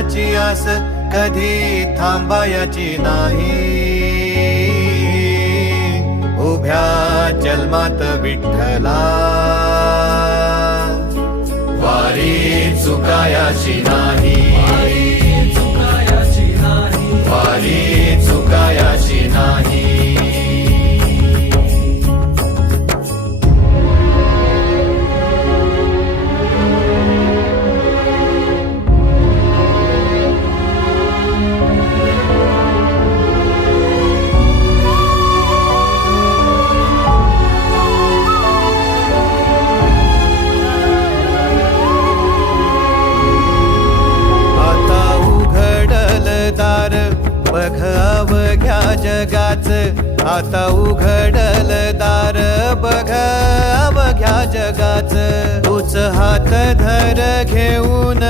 फळाची आस कधी थांबायची नाही. उभ्या जन्मात विठ्ठला वारी चुकायाची नाही. वारी चुकायाची नाही. बघ अवघ्या जगाच, आता उघडल दार बघ अवघ्या जगाच. तूच हात धर घेऊन